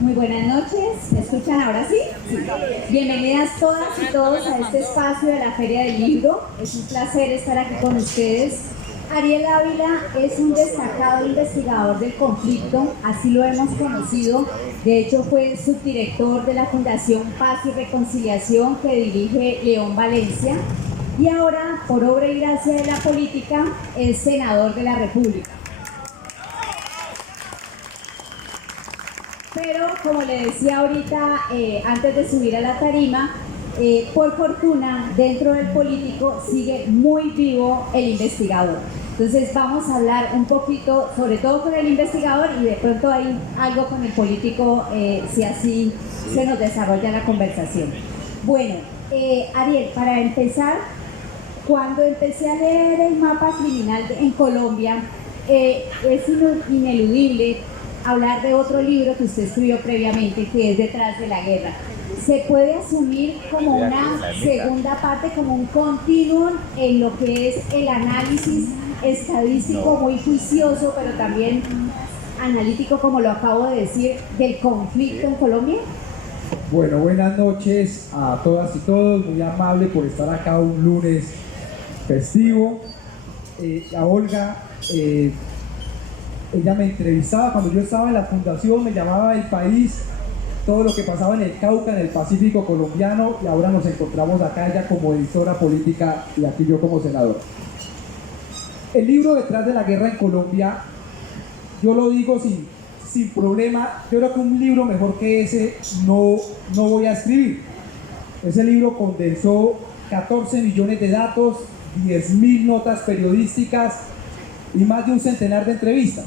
Muy buenas noches, ¿me escuchan ahora sí? Sí. Bienvenidas todas y todos a este espacio de la Feria del Libro. Es un placer estar aquí con ustedes. Ariel Ávila es un destacado investigador del conflicto, así lo hemos conocido. De hecho, fue subdirector de la Fundación Paz y Reconciliación que dirige León Valencia. Y ahora, por obra y gracia de la política, es senador de la República. Pero, como le decía ahorita, antes de subir a la tarima, por fortuna, dentro del político sigue muy vivo el investigador. Entonces vamos a hablar un poquito, sobre todo con el investigador, y de pronto hay algo con el político, si así se nos desarrolla la conversación. Bueno, Ariel, para empezar, cuando empecé a leer el mapa criminal en Colombia, es ineludible hablar de otro libro que usted escribió previamente, que es Detrás de la Guerra. ¿Se puede asumir como una segunda parte, como un continuum en lo que es el análisis estadístico muy juicioso, pero también analítico, como lo acabo de decir, del conflicto en Colombia? Bueno, buenas noches a todas y todos, muy amable por estar acá un lunes festivo. A Olga, ella me entrevistaba cuando yo estaba en la fundación, me llamaba El País, todo lo que pasaba en el Cauca, en el Pacífico colombiano, y ahora nos encontramos acá ella como editora política y aquí yo como senador. El libro Detrás de la Guerra en Colombia, yo lo digo sin problema, yo creo que un libro mejor que ese no voy a escribir. Ese libro condensó 14 millones de datos, 10.000 notas periodísticas y más de un centenar de entrevistas.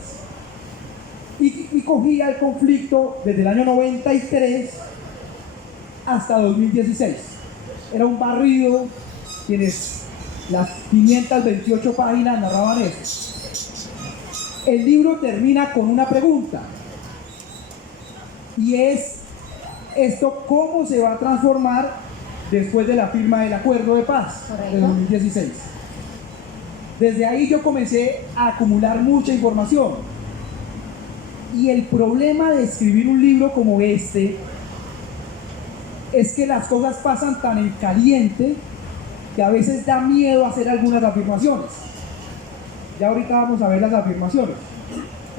Y cogía el conflicto desde el año 93 hasta 2016. Era un barrido, quienes las 528 páginas narraban eso. El libro termina con una pregunta, y es esto: ¿cómo se va a transformar después de la firma del Acuerdo de Paz de 2016? Desde ahí yo comencé a acumular mucha información, y el problema de escribir un libro como este es que las cosas pasan tan en caliente que a veces da miedo hacer algunas afirmaciones. Ya ahorita vamos a ver las afirmaciones,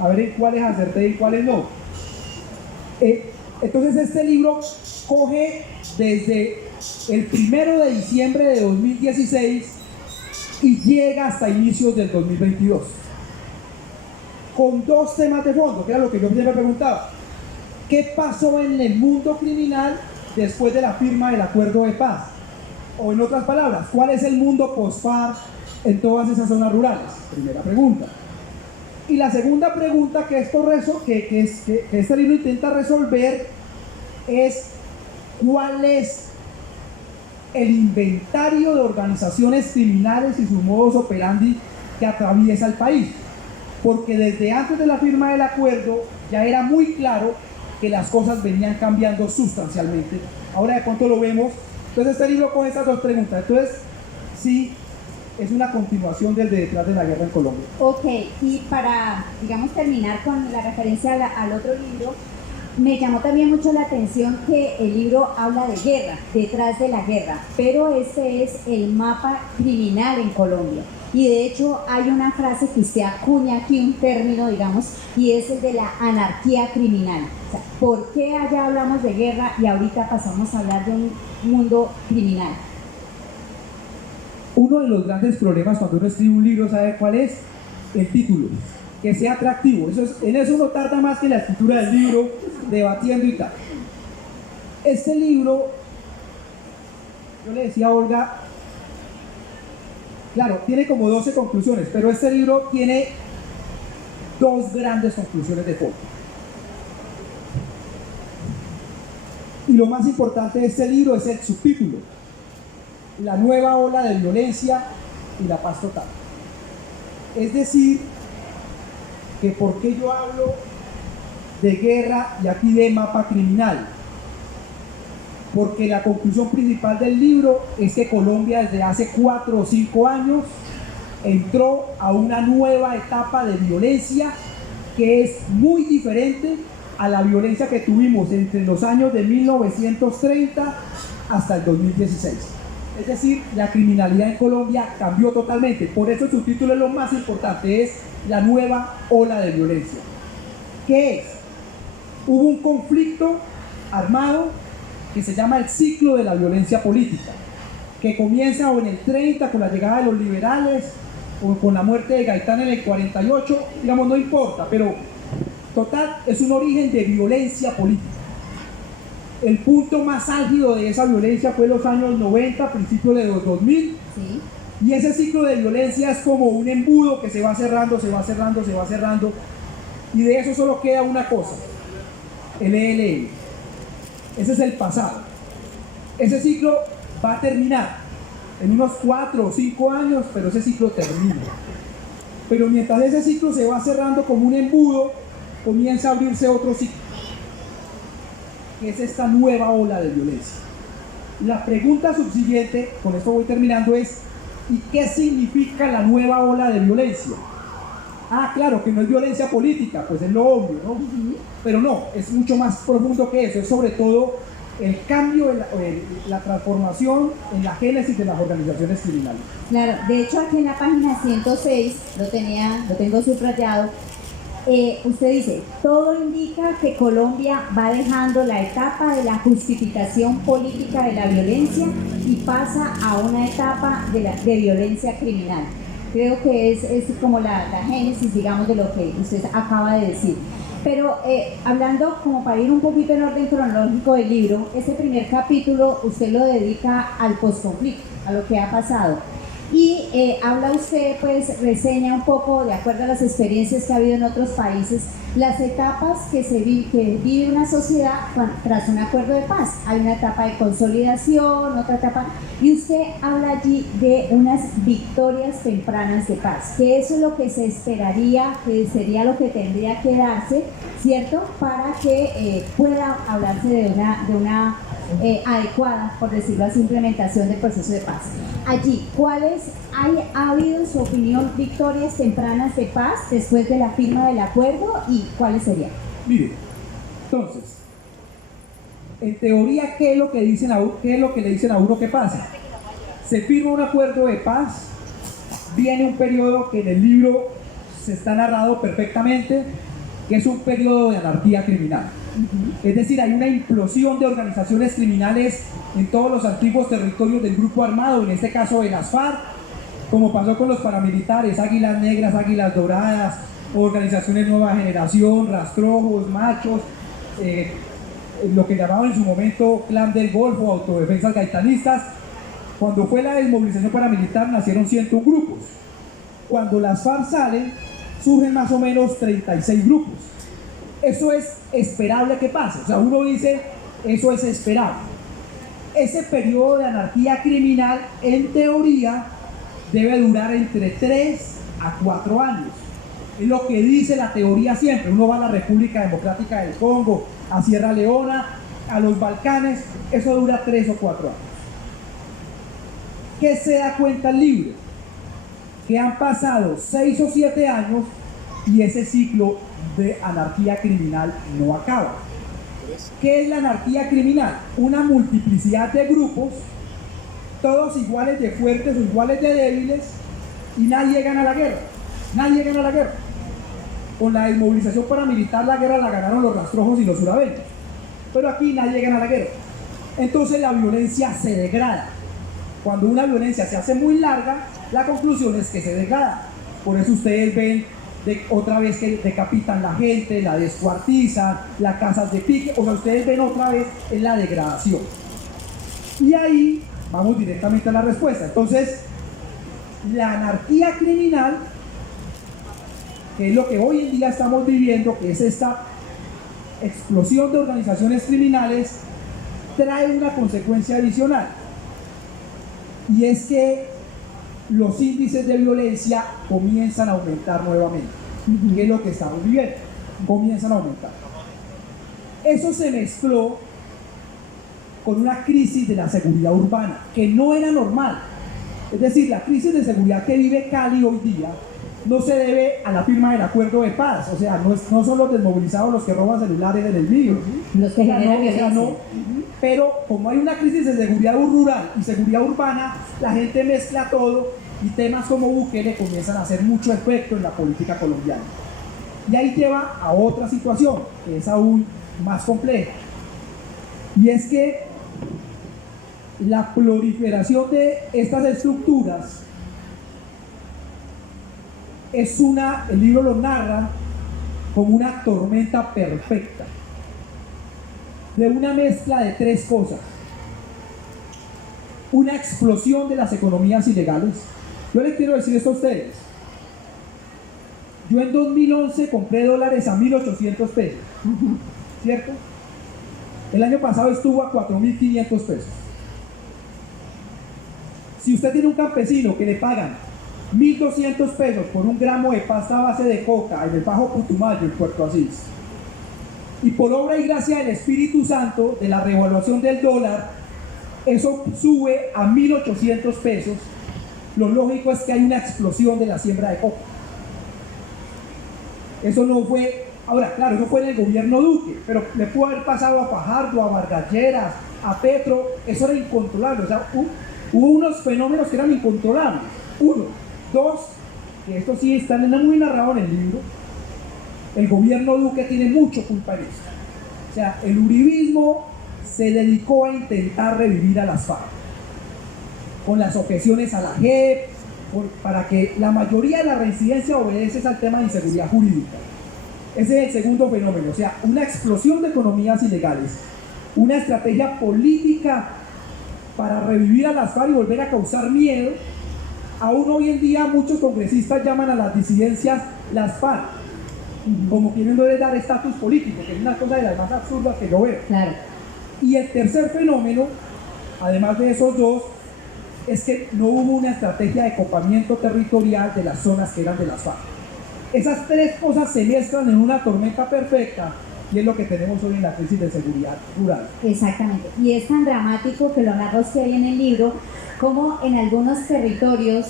a ver en cuáles acerté y en cuáles no. Entonces este libro coge desde el 1 de diciembre de 2016 y llega hasta inicios del 2022, con dos temas de fondo, que era lo que yo siempre preguntaba: ¿qué pasó en el mundo criminal después de la firma del Acuerdo de Paz? O en otras palabras, ¿cuál es el mundo post-FARC en todas esas zonas rurales? Primera pregunta. Y la segunda pregunta que este libro intenta resolver es: ¿cuál es el inventario de organizaciones criminales y sus modus operandi que atraviesa el país? Porque desde antes de la firma del acuerdo ya era muy claro que las cosas venían cambiando sustancialmente. Ahora de pronto lo vemos. Entonces este libro con estas dos preguntas. Entonces sí, es una continuación del de Detrás de la Guerra en Colombia. Ok, y para, digamos, terminar con la referencia al otro libro, me llamó también mucho la atención que el libro habla de guerra, Detrás de la Guerra, pero este es el mapa criminal en Colombia. Y de hecho hay una frase que usted acuña aquí, un término, digamos, y es el de la anarquía criminal. O sea, ¿por qué allá hablamos de guerra y ahorita pasamos a hablar de un mundo criminal? Uno de los grandes problemas cuando uno escribe un libro, ¿sabe cuál es? El título, que sea atractivo. En eso uno tarda más que la escritura del libro, debatiendo y tal. Este libro, yo le decía a Olga, claro, tiene como 12 conclusiones, pero este libro tiene dos grandes conclusiones de fondo. Y lo más importante de este libro es el subtítulo: La nueva ola de violencia y la paz total. Es decir, que por qué yo hablo de guerra y aquí de mapa criminal. Porque la conclusión principal del libro es que Colombia desde hace 4 o 5 años entró a una nueva etapa de violencia que es muy diferente a la violencia que tuvimos entre los años de 1930 hasta el 2016. Es decir, la criminalidad en Colombia cambió totalmente. Por eso su título es lo más importante, es la nueva ola de violencia. ¿Qué es? Hubo un conflicto armado que se llama el ciclo de la violencia política, que comienza o en el 30 con la llegada de los liberales o con la muerte de Gaitán en el 48, digamos, no importa, pero total, es un origen de violencia política. El punto más álgido de esa violencia fue en los años 90, principios de los 2000, Sí. y ese ciclo de violencia es como un embudo que se va cerrando, se va cerrando, se va cerrando, y de eso solo queda una cosa, el ELN. Ese es el pasado. Ese ciclo va a terminar en unos 4 o 5 años, pero ese ciclo termina. Pero mientras ese ciclo se va cerrando como un embudo, comienza a abrirse otro ciclo, que es esta nueva ola de violencia. La pregunta subsiguiente, con esto voy terminando, es ¿y qué significa la nueva ola de violencia? Ah, claro, que no es violencia política, pues es lo obvio, ¿no? Pero no, es mucho más profundo que eso, es sobre todo el cambio, la transformación en la génesis de las organizaciones criminales. Claro, de hecho aquí en la página 106, lo tengo subrayado, usted dice, todo indica que Colombia va dejando la etapa de la justificación política de la violencia y pasa a una etapa de violencia criminal. Creo que es como la génesis, digamos, de lo que usted acaba de decir. Pero hablando, como para ir un poquito en orden cronológico del libro, ese primer capítulo usted lo dedica al posconflicto, a lo que ha pasado. Y habla usted, pues reseña un poco, de acuerdo a las experiencias que ha habido en otros países, las etapas que vive una sociedad tras un acuerdo de paz. Hay una etapa de consolidación, otra etapa, y usted habla allí de unas victorias tempranas de paz, que eso es lo que se esperaría, que sería lo que tendría que darse, ¿cierto? Para que pueda hablarse de una adecuada, por decirlo así, implementación del proceso de paz. Allí, ha habido en su opinión victorias tempranas de paz después de la firma del acuerdo y cuáles serían? Mire, entonces, en teoría, ¿qué es lo que le dicen a uno que pasa? Se firma un acuerdo de paz, viene un periodo que en el libro se está narrado perfectamente, que es un periodo de anarquía criminal. Es decir, hay una implosión de organizaciones criminales en todos los antiguos territorios del grupo armado, en este caso de las FARC, como pasó con los paramilitares, Águilas Negras, Águilas Doradas, organizaciones Nueva Generación, Rastrojos, Machos, lo que llamaban en su momento Clan del Golfo, Autodefensas Gaitanistas. Cuando fue la desmovilización paramilitar nacieron 101 grupos. Cuando las FARC salen, surgen más o menos 36 grupos. Eso es esperable que pase, o sea, uno dice, eso es esperable. Ese periodo de anarquía criminal, en teoría, debe durar entre 3 a 4 años. Es lo que dice la teoría siempre. Uno va a la República Democrática del Congo, a Sierra Leona, a los Balcanes, eso dura 3 o 4 años. ¿Qué se da cuenta el libro? Que han pasado 6 o 7 años y ese ciclo de anarquía criminal no acaba. ¿Qué es la anarquía criminal? Una multiplicidad de grupos, todos iguales de fuertes o iguales de débiles, y nadie gana la guerra. Nadie gana la guerra. Con la desmovilización paramilitar la guerra la ganaron los rastrojos y los urabeños, pero aquí nadie gana la guerra. Entonces la violencia se degrada. Cuando una violencia se hace muy larga, la conclusión es que se degrada. Por eso ustedes ven otra vez que decapitan la gente, la descuartizan, las casas de pique, o sea, ustedes ven otra vez en la degradación. Y ahí vamos directamente a la respuesta. Entonces, la anarquía criminal, que es lo que hoy en día estamos viviendo, que es esta explosión de organizaciones criminales, trae una consecuencia adicional. Y es que los índices de violencia comienzan a aumentar nuevamente. ¿Qué es lo que estamos viviendo? Comienzan a aumentar. Eso se mezcló con una crisis de la seguridad urbana, que no era normal. Es decir, la crisis de seguridad que vive Cali hoy día no se debe a la firma del acuerdo de paz, o sea, no son los desmovilizados los que roban celulares en el lío, Los que generan violencia. pero como hay una crisis de seguridad rural y seguridad urbana, la gente mezcla todo y temas como Bukele comienzan a hacer mucho efecto en la política colombiana. Y ahí lleva a otra situación que es aún más compleja, y es que la proliferación de estas estructuras es el libro lo narra como una tormenta perfecta, de una mezcla de tres cosas: una explosión de las economías ilegales. Yo les quiero decir esto a ustedes: yo en 2011 compré dólares a 1.800 pesos, ¿cierto? El año pasado estuvo a 4.500 pesos. Si usted tiene un campesino que le pagan 1.200 pesos por un gramo de pasta a base de coca en el Bajo Putumayo, en Puerto Asís, y por obra y gracia del Espíritu Santo, de la revaluación del dólar, eso sube a 1.800 pesos, lo lógico es que hay una explosión de la siembra de coca. Eso no fue, ahora claro, eso fue en el gobierno Duque, pero le pudo haber pasado a Fajardo, a Vargas Lleras, a Petro. Eso era incontrolable, o sea, hubo unos fenómenos que eran incontrolables. Uno. Dos, que esto sí está muy narrado en el libro, el gobierno Duque tiene mucho culpa en esto. O sea, el uribismo se dedicó a intentar revivir a las FARC, con las objeciones a la JEP, para que la mayoría de la reincidencia obedece al tema de inseguridad jurídica. Ese es el segundo fenómeno, o sea, una explosión de economías ilegales, una estrategia política para revivir a las FARC y volver a causar miedo. Aún hoy en día muchos congresistas llaman a las disidencias las FARC, como queriéndole dar estatus político, que es una cosa de las más absurdas que yo veo. Claro. Y el tercer fenómeno, además de esos dos, es que no hubo una estrategia de copamiento territorial de las zonas que eran de las FARC. Esas tres cosas se mezclan en una tormenta perfecta, y es lo que tenemos hoy en la crisis de seguridad rural. Exactamente, y es tan dramático que lo narra usted ahí en el libro, como en algunos territorios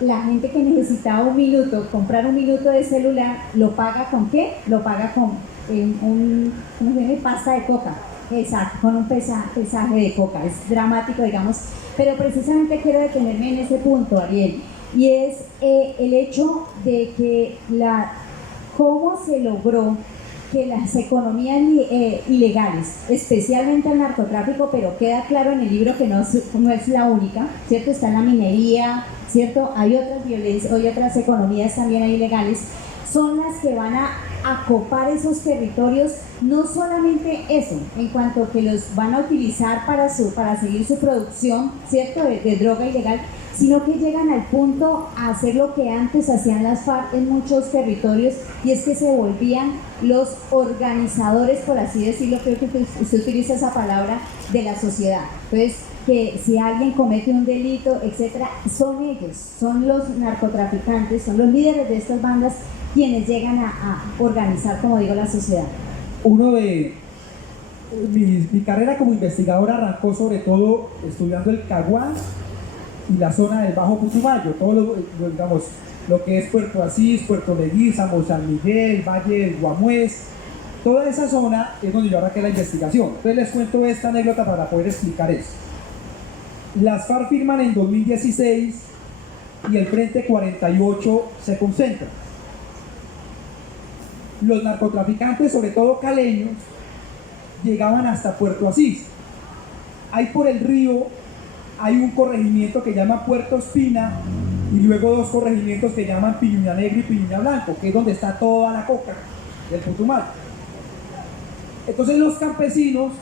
la gente que necesitaba un minuto, comprar un minuto de celular, ¿lo paga con qué? Lo paga con ¿cómo se llama? Pasta de coca. Exacto, con un pesaje de coca. Es dramático, digamos, pero precisamente quiero detenerme en ese punto, Ariel, y es el hecho de que cómo se logró que las economías ilegales, especialmente el narcotráfico, pero queda claro en el libro que no es la única, ¿cierto? Está la minería, ¿cierto? Hay otras violencias, hay otras economías también ilegales, son las que van a acopar esos territorios, no solamente eso, en cuanto que los van a utilizar para seguir su producción, ¿cierto? De droga ilegal, sino que llegan al punto a hacer lo que antes hacían las FARC en muchos territorios, y es que se volvían los organizadores, por así decirlo, creo que usted utiliza esa palabra, de la sociedad. Entonces, que si alguien comete un delito, etcétera, son ellos, son los narcotraficantes, son los líderes de estas bandas quienes llegan a organizar, como digo, la sociedad. Mi carrera como investigador arrancó sobre todo estudiando el Caguán y la zona del Bajo Putumayo, todo digamos, lo que es Puerto Asís, Puerto Leguízamo, San Miguel, Valle del Guamués, toda esa zona es donde yo arranqué la investigación. Entonces les cuento esta anécdota para poder explicar eso. Las FARC firman en 2016 y el Frente 48 se concentra. Los narcotraficantes, sobre todo caleños, llegaban hasta Puerto Asís. Ahí por el río hay un corregimiento que llama Puerto Espina, y luego dos corregimientos que llaman Piñuña Negro y Piñuña Blanco, que es donde está toda la coca del Putumayo. Entonces los campesinos,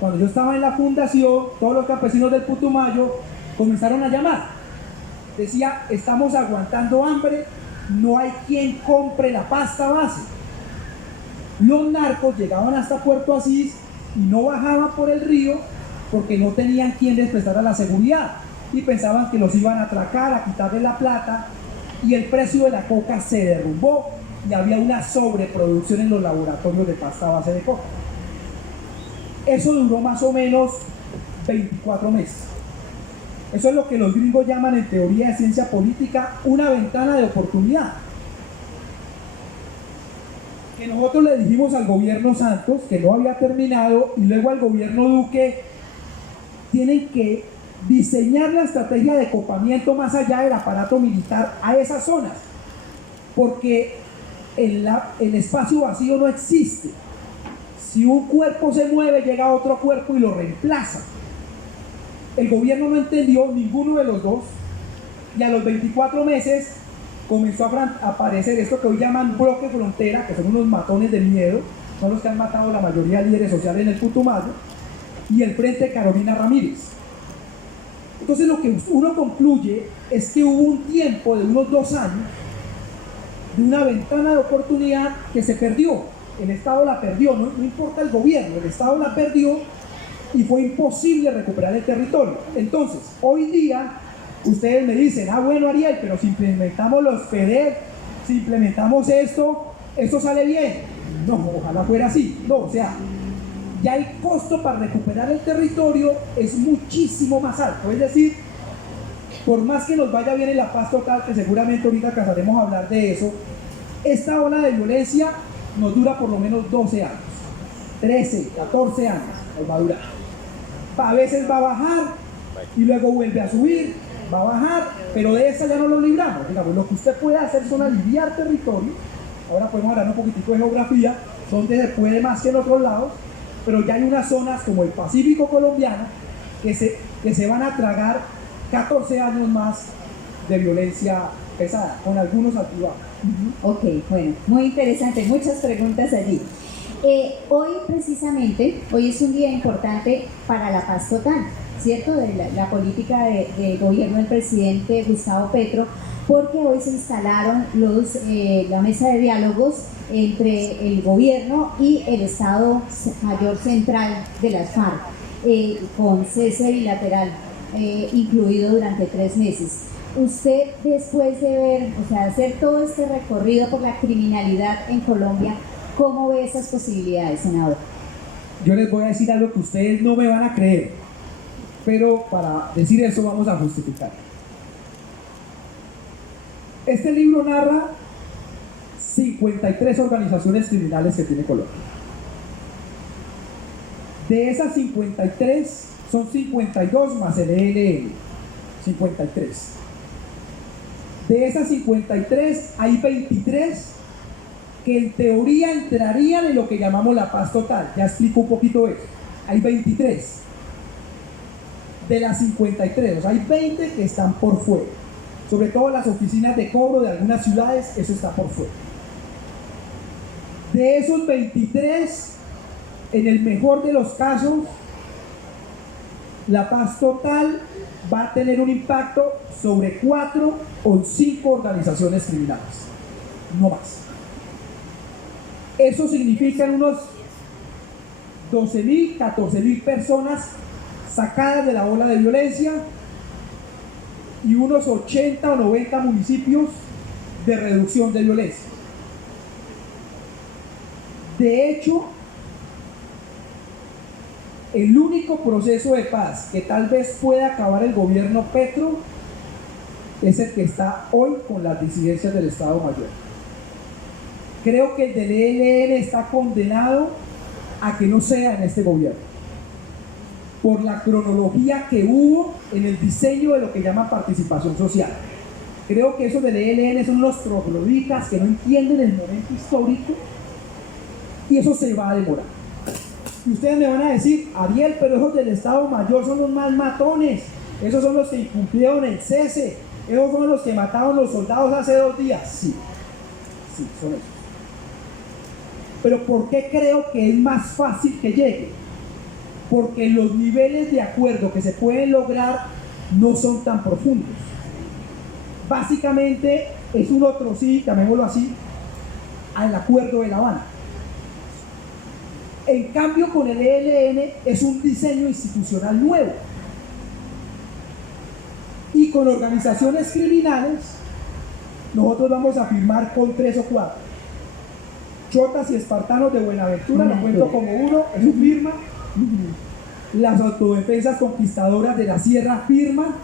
cuando yo estaba en la fundación, todos los campesinos del Putumayo comenzaron a llamar. Decía, estamos aguantando hambre, no hay quien compre la pasta base. Los narcos llegaban hasta Puerto Asís y no bajaban por el río porque no tenían quien les prestara la seguridad, y pensaban que los iban a atracar, a quitarle la plata, y el precio de la coca se derrumbó y había una sobreproducción en los laboratorios de pasta base de coca. Eso duró más o menos 24 meses. Eso es lo que los gringos llaman en teoría de ciencia política una ventana de oportunidad. Que nosotros le dijimos al gobierno Santos que no había terminado y luego al gobierno Duque tienen que diseñar la estrategia de copamiento más allá del aparato militar a esas zonas, porque el espacio vacío no existe. Si un cuerpo se mueve, llega otro cuerpo y lo reemplaza. El gobierno no entendió ninguno de los dos y a los 24 meses comenzó a aparecer esto que hoy llaman bloque frontera, que son unos matones de miedo, son los que han matado la mayoría de líderes sociales en el Putumayo, y el Frente Carolina Ramírez. Entonces lo que uno concluye es que hubo un tiempo de unos 2 años de una ventana de oportunidad que se perdió. El Estado la perdió, no importa el gobierno, el Estado la perdió y fue imposible recuperar el territorio. Entonces, hoy día, ustedes me dicen, bueno Ariel, pero si implementamos los FEDER, si implementamos esto sale bien. No, ojalá fuera así. No, o sea, ya el costo para recuperar el territorio es muchísimo más alto. Es decir, por más que nos vaya bien en la paz total, que seguramente ahorita alcanzaremos a hablar de eso, esta ola de violencia nos dura por lo menos 12 años, 13, 14 años nos va a durar. A veces va a bajar y luego vuelve a subir, va a bajar, pero de esa ya no lo libramos. Digamos, lo que usted puede hacer son aliviar territorio. Ahora podemos hablar un poquitico de geografía, donde se puede más que en otros lados, pero ya hay unas zonas como el Pacífico colombiano que se van a tragar 14 años más de violencia pesada, con algunos altibajos. Ok, bueno, muy interesante, muchas preguntas allí. Hoy precisamente, hoy es un día importante para la paz total, ¿cierto? De la política de gobierno del presidente Gustavo Petro, porque hoy se instalaron la mesa de diálogos entre el gobierno y el Estado Mayor Central de las FARC, con cese bilateral incluido durante 3 meses. Usted, después de ver, o sea, hacer todo este recorrido por la criminalidad en Colombia, ¿cómo ve esas posibilidades, senador? Yo les voy a decir algo que ustedes no me van a creer, pero para decir eso vamos a justificar. Este libro narra 53 organizaciones criminales que tiene Colombia. De esas 53, son 52 más el ELN, 53. De esas 53, hay 23 que en teoría entrarían en lo que llamamos la paz total. Ya explico un poquito eso. Hay 23 de las 53, o sea, hay 20 que están por fuera. Sobre todo las oficinas de cobro de algunas ciudades, eso está por fuera. De esos 23, en el mejor de los casos, la paz total va a tener un impacto sobre 4 o 5 organizaciones criminales, no más. Eso significa unos 12.000, 14.000 personas sacadas de la ola de violencia y unos 80 o 90 municipios de reducción de violencia. De hecho, el único proceso de paz que tal vez pueda acabar el gobierno Petro es el que está hoy con las disidencias del Estado Mayor. Creo que el del ELN está condenado a que no sea en este gobierno, por la cronología que hubo en el diseño de lo que llaman participación social. Creo que esos del ELN son unos trogloditas que no entienden el momento histórico y eso se va a demorar. Y ustedes me van a decir, Ariel, pero esos del Estado Mayor son los más matones, esos son los que incumplieron el cese, esos son los que mataron los soldados hace 2 días. Sí, son esos. Pero ¿por qué creo que es más fácil que llegue? Porque los niveles de acuerdo que se pueden lograr no son tan profundos. Básicamente es un otro sí, llamémoslo así, al acuerdo de La Habana. En cambio, con el ELN es un diseño institucional nuevo. Y con organizaciones criminales, nosotros vamos a firmar con 3 o 4. Chotas y espartanos de Buenaventura, lo cuento como uno, es un firma. Las autodefensas conquistadoras de la sierra firman.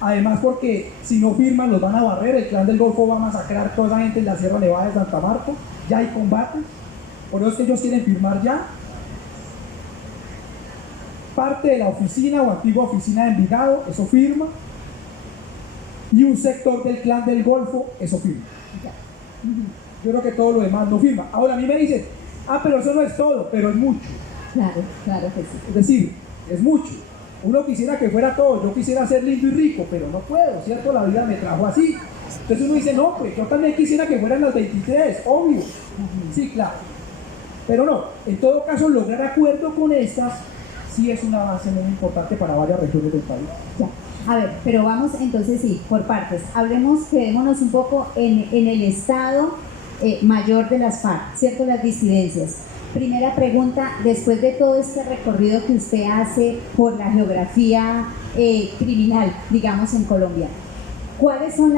Además porque si no firman los van a barrer, el Clan del Golfo va a masacrar a toda esa gente en la Sierra Nevada de Santa Marta, ya hay combates, por eso es que ellos quieren firmar ya. Parte de la oficina o antigua oficina de Envigado, eso firma, y un sector del Clan del Golfo, eso firma. Yo creo que todo lo demás no firma. Ahora a mí me dicen, pero eso no es todo, pero es mucho. Claro, claro que sí. Es decir, es mucho. Uno quisiera que fuera todo, yo quisiera ser lindo y rico, pero no puedo, ¿cierto? La vida me trajo así. Entonces uno dice, no, pues yo también quisiera que fueran las 23, obvio. Sí, claro. Pero no, en todo caso, lograr acuerdo con estas sí es una base muy importante para varias regiones del país. Ya. A ver, pero vamos entonces sí, por partes. Hablemos, quedémonos un poco en el estado mayor de las FARC, ¿cierto? Las disidencias. Primera pregunta, después de todo este recorrido que usted hace por la geografía criminal, digamos, en Colombia, ¿cuáles son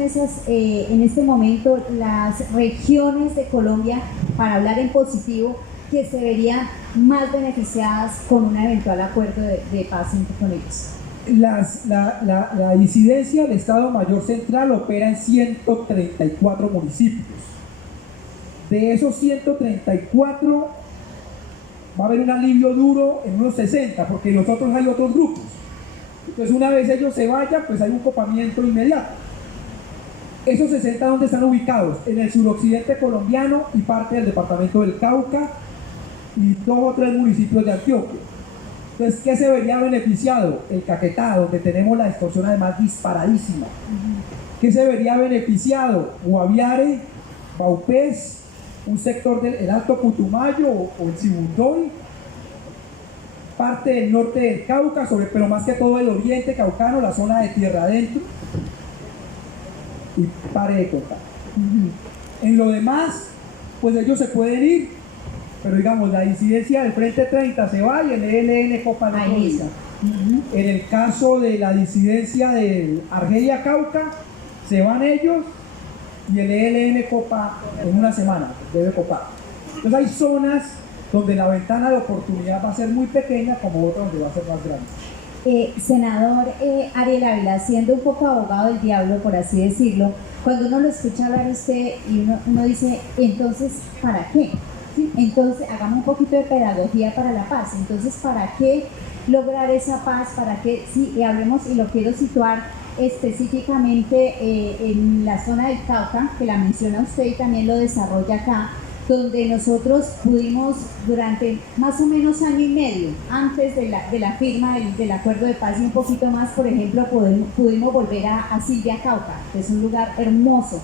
esas, en este momento, las regiones de Colombia, para hablar en positivo, que se verían más beneficiadas con un eventual acuerdo de paz con ellos? La disidencia del Estado Mayor Central opera en 134 municipios. De esos 134 va a haber un alivio duro en unos 60, porque en los otros hay otros grupos. Entonces una vez ellos se vayan, pues hay un copamiento inmediato. Esos 60, ¿dónde están ubicados? En el suroccidente colombiano y parte del departamento del Cauca y 2 o 3 municipios de Antioquia. Entonces, ¿qué se vería beneficiado? El Caquetá, donde tenemos la extorsión además disparadísima. ¿Qué se vería beneficiado? Guaviare, Baupés, un sector del Alto Putumayo o el Sibundoy, parte del norte del Cauca, pero más que todo el oriente caucano, la zona de tierra adentro, y pare de contar. En lo demás, pues ellos se pueden ir, pero digamos, la disidencia del Frente 30 se va y el ELN copa la provincia. En el caso de la disidencia del Argelia Cauca, se van ellos y el ELN copa en una semana, debe copar. Entonces hay zonas donde la ventana de oportunidad va a ser muy pequeña, como otras donde va a ser más grande. Senador Ariel Ávila, siendo un poco abogado del diablo, por así decirlo, cuando uno lo escucha hablar usted y uno dice, entonces, ¿para qué? ¿Sí? Entonces, hagamos un poquito de pedagogía para la paz. Entonces, ¿para qué lograr esa paz? ¿Para qué? Sí, y hablemos, y lo quiero situar específicamente en la zona del Cauca, que la menciona usted y también lo desarrolla acá, donde nosotros pudimos durante más o menos año y medio antes de la firma del acuerdo de paz y un poquito más, por ejemplo, pudimos volver a Silvia Cauca, que es un lugar hermoso.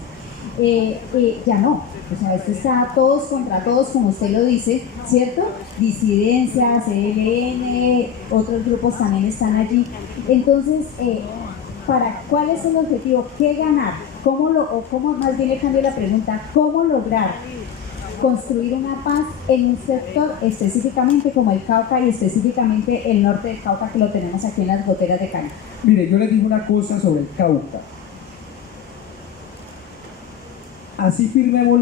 Ya no, o sea, esto está todos contra todos, como usted lo dice, ¿cierto? Disidencias, ELN, otros grupos también están allí. Entonces, ¿cuál es el objetivo? ¿Qué ganar? ¿Cómo más bien le cambio la pregunta? ¿Cómo lograr construir una paz en un sector específicamente como el Cauca y específicamente el norte del Cauca, que lo tenemos aquí en las goteras de Cali? Mire, yo les digo una cosa sobre el Cauca. Así firmemos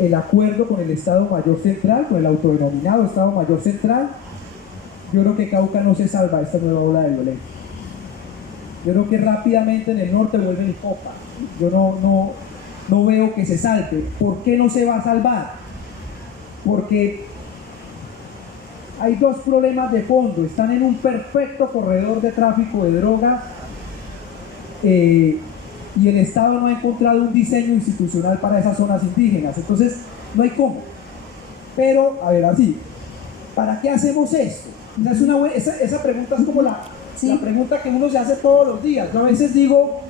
el acuerdo con el Estado Mayor Central, con el autodenominado Estado Mayor Central, yo creo que Cauca no se salva de esta nueva ola de violencia. Yo creo que rápidamente en el norte vuelven y copa. Yo no veo que se salve. ¿Por qué no se va a salvar? Porque hay dos problemas de fondo. Están en un perfecto corredor de tráfico de drogas y el Estado no ha encontrado un diseño institucional para esas zonas indígenas. Entonces, no hay cómo. Pero, a ver, así, ¿para qué hacemos esto? Esa pregunta es como la pregunta que uno se hace todos los días. Yo a veces digo,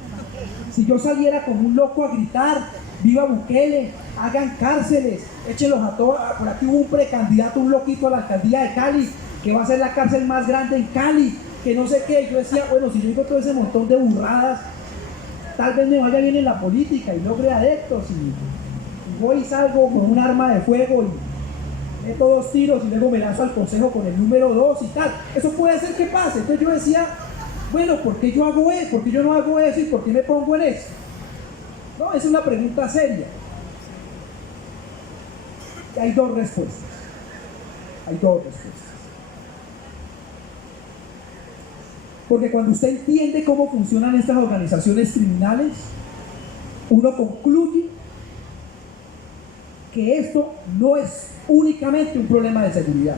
si yo saliera como un loco a gritar, viva Bukele, hagan cárceles, échenlos a todos. Por aquí hubo un precandidato, un loquito a la alcaldía de Cali, que va a ser la cárcel más grande en Cali, que no sé qué. Yo decía, bueno, si yo digo todo ese montón de burradas, tal vez me vaya bien en la política y logre adeptos y voy y salgo con un arma de fuego y meto 2 tiros y luego me lanzo al consejo con el número 2 y tal. Eso puede ser que pase. Entonces yo decía, bueno, ¿por qué yo hago eso? ¿Por qué yo no hago eso? ¿Y por qué me pongo en eso? No, esa es una pregunta seria. Y hay dos respuestas. Porque cuando usted entiende cómo funcionan estas organizaciones criminales, uno concluye que esto no es únicamente un problema de seguridad.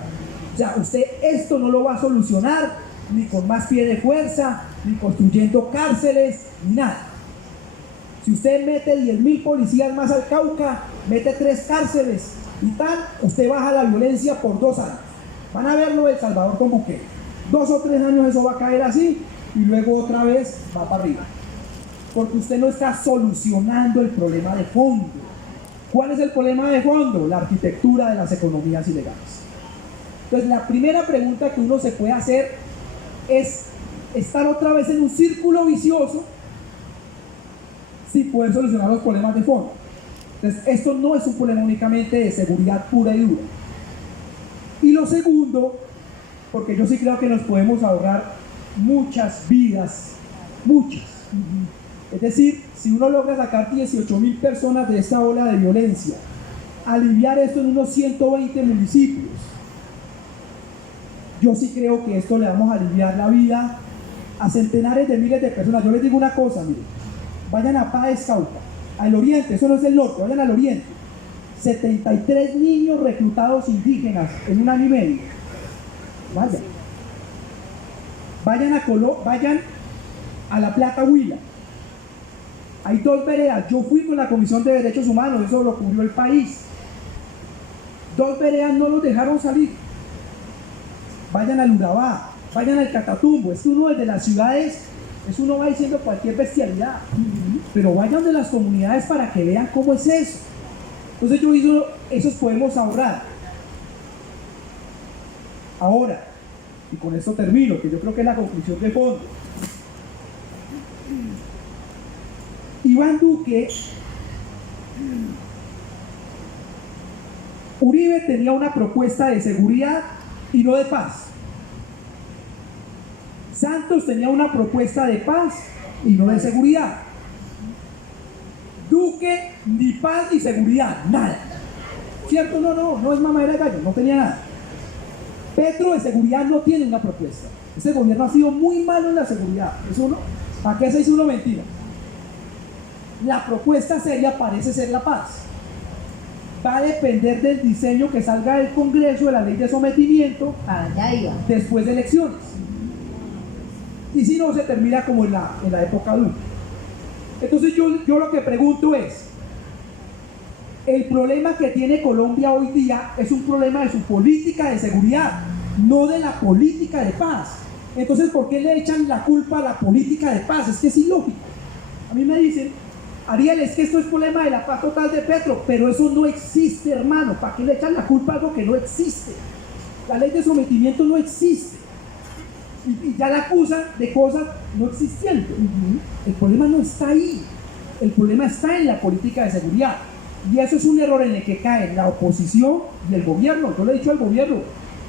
O sea, usted esto no lo va a solucionar ni con más pie de fuerza, ni construyendo cárceles, ni nada. Si usted mete 10.000 policías más al Cauca, mete 3 cárceles y tal, usted baja la violencia por 2 años. Van a verlo El Salvador con Bukele. 2 o 3 años eso va a caer así y luego otra vez va para arriba. Porque usted no está solucionando el problema de fondo. ¿Cuál es el problema de fondo? La arquitectura de las economías ilegales. Entonces, la primera pregunta que uno se puede hacer es estar otra vez en un círculo vicioso sin poder solucionar los problemas de fondo. Entonces, esto no es un problema únicamente de seguridad pura y dura. Y lo segundo, porque yo sí creo que nos podemos ahorrar muchas vidas, muchas. Es decir, si uno logra sacar 18.000 personas de esta ola de violencia, aliviar esto en unos 120 municipios, yo sí creo que esto le vamos a aliviar la vida a centenares de miles de personas. Yo les digo una cosa, miren, vayan a Páez, Cauca, al oriente, eso no es el norte, vayan al oriente. 73 niños reclutados indígenas en 1 año y medio. Vayan a La Plata, Huila. Hay 2 veredas. Yo fui con la Comisión de Derechos Humanos, eso lo cubrió el país. 2 veredas no los dejaron salir. Vayan al Urabá, vayan al Catatumbo. Es que uno desde las ciudades, uno va diciendo cualquier bestialidad. Pero vayan de las comunidades para que vean cómo es eso. Entonces yo digo, esos podemos ahorrar. Ahora, y con esto termino, que yo creo que es la conclusión de fondo. Iván Duque, Uribe tenía una propuesta de seguridad y no de paz. Santos tenía una propuesta de paz y no de seguridad. Duque, ni paz ni seguridad, nada. ¿Cierto? No es mamadera de gallo, no tenía nada. Petro de seguridad no tiene una propuesta. Este gobierno ha sido muy malo en la seguridad. Eso no, ¿para qué se hizo una mentira? La propuesta seria parece ser la paz. Va a depender del diseño que salga del Congreso de la ley de sometimiento después de elecciones. Y si no, se termina como en la época Duque. Entonces yo lo que pregunto es, el problema que tiene Colombia hoy día es un problema de su política de seguridad, no de la política de paz. Entonces, ¿por qué le echan la culpa a la política de paz? Es que es ilógico. A mí me dicen, Ariel, es que esto es problema de la paz total de Petro, pero eso no existe, hermano. ¿Para qué le echan la culpa a algo que no existe? La ley de sometimiento no existe. Y ya la acusan de cosas no existiendo. El problema no está ahí. El problema está en la política de seguridad. Y eso es un error en el que caen la oposición y el gobierno. Yo le he dicho al gobierno,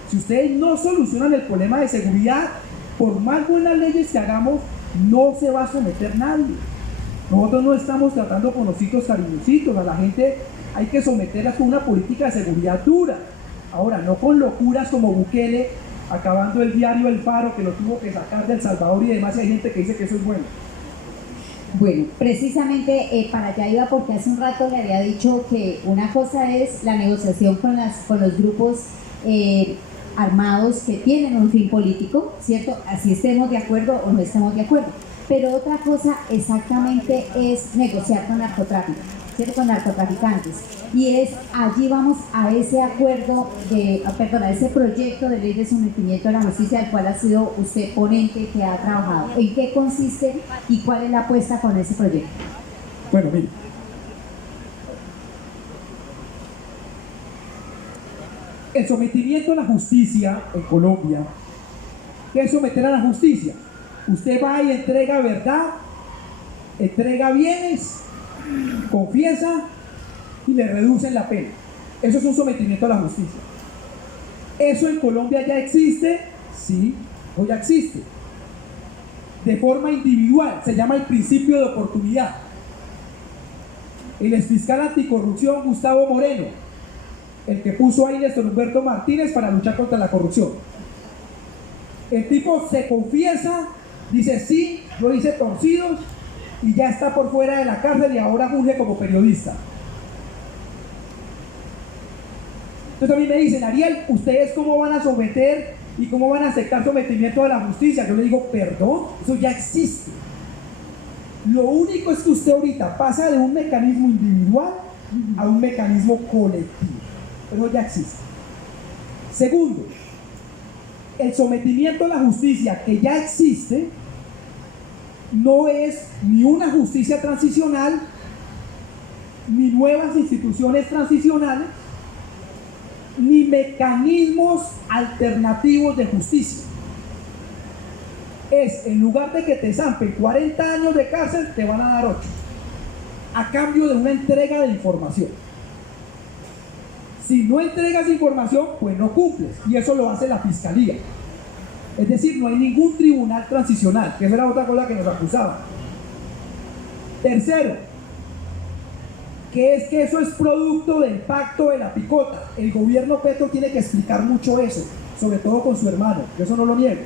si ustedes no solucionan el problema de seguridad, por más buenas leyes que hagamos, no se va a someter nadie. Nosotros no estamos tratando con ositos cariñositos. A la gente hay que someterla con una política de seguridad dura. Ahora, no con locuras como Bukele, acabando el diario El Faro, que lo tuvo que sacar de El Salvador y demás, y hay gente que dice que eso es bueno. Bueno, precisamente para allá iba, porque hace un rato le había dicho que una cosa es la negociación con los grupos armados que tienen un fin político, ¿cierto? Así estemos de acuerdo o no estemos de acuerdo. Pero otra cosa exactamente es negociar con narcotráfico, ¿cierto? Con narcotraficantes. Y allí vamos a ese acuerdo, a ese proyecto de ley de sometimiento a la justicia, del cual ha sido usted ponente, que ha trabajado. ¿En qué consiste y cuál es la apuesta con ese proyecto? Bueno, mire. El sometimiento a la justicia en Colombia, ¿qué es someter a la justicia? Usted va y entrega verdad, entrega bienes, confiesa y le reducen la pena. Eso es un sometimiento a la justicia. ¿Eso en Colombia ya existe? Sí, o ya existe. De forma individual, se llama el principio de oportunidad. El exfiscal anticorrupción Gustavo Moreno, el que puso ahí Néstor Humberto Martínez para luchar contra la corrupción. El tipo se confiesa Dice, sí, yo hice torcidos y ya está por fuera de la cárcel y ahora funge como periodista. Entonces a mí me dicen, Ariel, ¿ustedes cómo van a someter y cómo van a aceptar sometimiento a la justicia? Yo le digo, perdón, eso ya existe. Lo único es que usted ahorita pasa de un mecanismo individual a un mecanismo colectivo. Eso ya existe. Segundo, el sometimiento a la justicia que ya existe no es ni una justicia transicional, ni nuevas instituciones transicionales, ni mecanismos alternativos de justicia. Es, en lugar de que te zampen 40 años de cárcel, te van a dar 8, a cambio de una entrega de información. Si no entregas información, pues no cumples, y eso lo hace la fiscalía. Es decir, no hay ningún tribunal transicional, que esa era otra cosa que nos acusaban. Tercero, que es que eso es producto del pacto de la picota. El gobierno Petro tiene que explicar mucho eso, sobre todo con su hermano, yo eso no lo niego.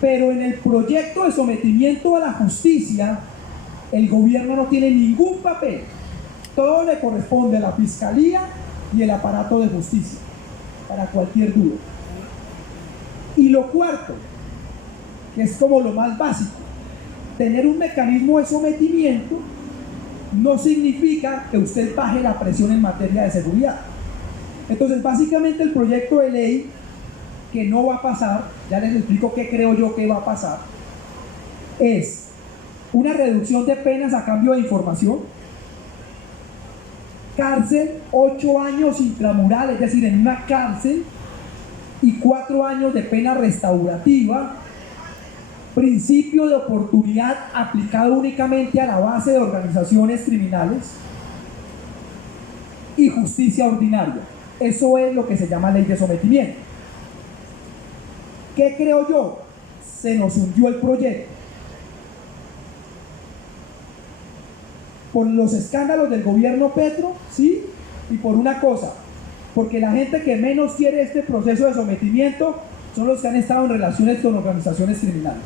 Pero en el proyecto de sometimiento a la justicia, el gobierno no tiene ningún papel. Todo le corresponde a la fiscalía y el aparato de justicia, para cualquier duda. Y lo cuarto, que es como lo más básico, tener un mecanismo de sometimiento no significa que usted baje la presión en materia de seguridad. Entonces, básicamente el proyecto de ley, que no va a pasar, ya les explico qué creo yo que va a pasar, es una reducción de penas a cambio de información, cárcel 8 años intramural, es decir, en una cárcel, y 4 años de pena restaurativa, principio de oportunidad aplicado únicamente a la base de organizaciones criminales, y justicia ordinaria. Eso es lo que se llama ley de sometimiento. ¿Qué creo yo? Se nos hundió el proyecto por los escándalos del gobierno Petro, ¿sí? Y por una cosa, porque la gente que menos quiere este proceso de sometimiento son los que han estado en relaciones con organizaciones criminales.